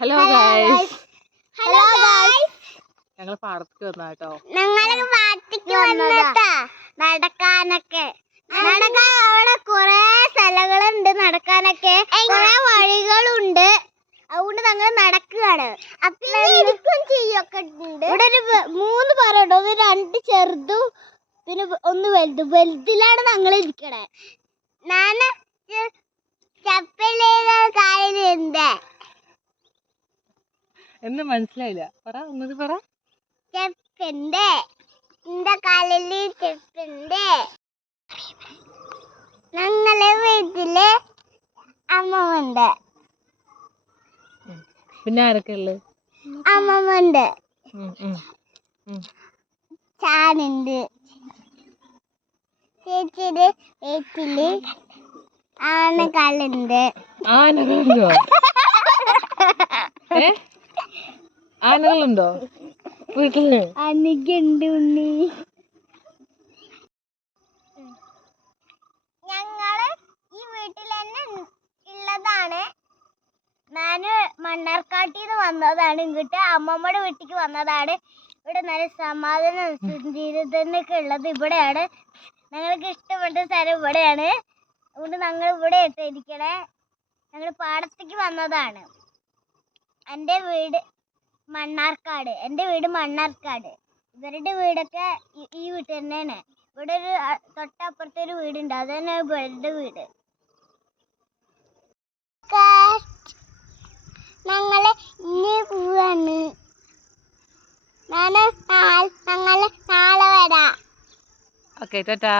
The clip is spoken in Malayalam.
ഹലോ ഗൈസ്, ഹലോ ഗൈസ്, ഞങ്ങൾ പാടത്തേക്ക് വന്നാ കേട്ടോ. ഞങ്ങള് പാടത്തേക്ക് വന്നതാ നടക്കാനൊക്കെ. അവിടെ കൊറേ സ്ഥലങ്ങളുണ്ട് നടക്കാനൊക്കെ, കൊറേ വഴികളുണ്ട്. അതുകൊണ്ട് ഞങ്ങൾ നടക്കുകയാണ്. ഇവിടെ ഒരു 3 പറയുണ്ട്, ഒന്ന് 2 ചെറുതും പിന്നെ ഒന്ന് വലുതും. വലുതിലാണ് ഞങ്ങൾ ഇരിക്കണേ. ഞാൻ കായലുണ്ട്. എന്ന് മനസ്സിലായില്ല, പറ ഒന്നത് പറ. സ്റ്റെപ്പുണ്ട്, എന്റെ കാലില് സ്റ്റെപ്പുണ്ട്. ഞങ്ങളെ വീട്ടില് അമ്മമുണ്ട്. പിന്നെ ആരൊക്കെ ഉള്ളത്? അമ്മമുണ്ട്, ചാനുണ്ട്, ചേച്ചിയുടെ വീട്ടില് ആനകളുണ്ട്. ആനകളുണ്ടോ? ആനകളുണ്ടോ വീട്ടില്? അനിക്കുണ്ട് ഉണ്ണി. ഞങ്ങള് ഈ വീട്ടിൽ തന്നെ ഉള്ളതാണ്. ഞാന് മണ്ണാർക്കാട്ടിന്ന് വന്നതാണ് ഇങ്ങോട്ട്. അമ്മമ്മയുടെ വീട്ടിലേക്ക് വന്നതാണ്. ഇവിടെ നല്ല സമാധാനം സുന്ദരതയൊക്കെ ഉള്ളത് ഇവിടെയാണ്. ഞങ്ങൾക്ക് ഇഷ്ടപ്പെട്ട സ്ഥലം ഇവിടെയാണ്. അതുകൊണ്ട് ഞങ്ങൾ ഇവിടെ ഇരിക്കണേ. ഞങ്ങൾ പാടത്തേക്ക് വന്നതാണ്. എൻ്റെ വീട് മണ്ണാർക്കാട്. എൻ്റെ വീട് മണ്ണാർക്കാട്. ഇവരുടെ വീടൊക്കെ ഈ വീട്ടിൽ തന്നെയാണ്. ഇവിടെ ഒരു തൊട്ടപ്പുറത്തെ ഒരു വീടുണ്ട്, അത് തന്നെ ഇവരുടെ വീട്. ഞങ്ങള് ഇനി പോവാണ്. ഞങ്ങള് നാളെ വരാം. ഓക്കെ, ടാറ്റാ.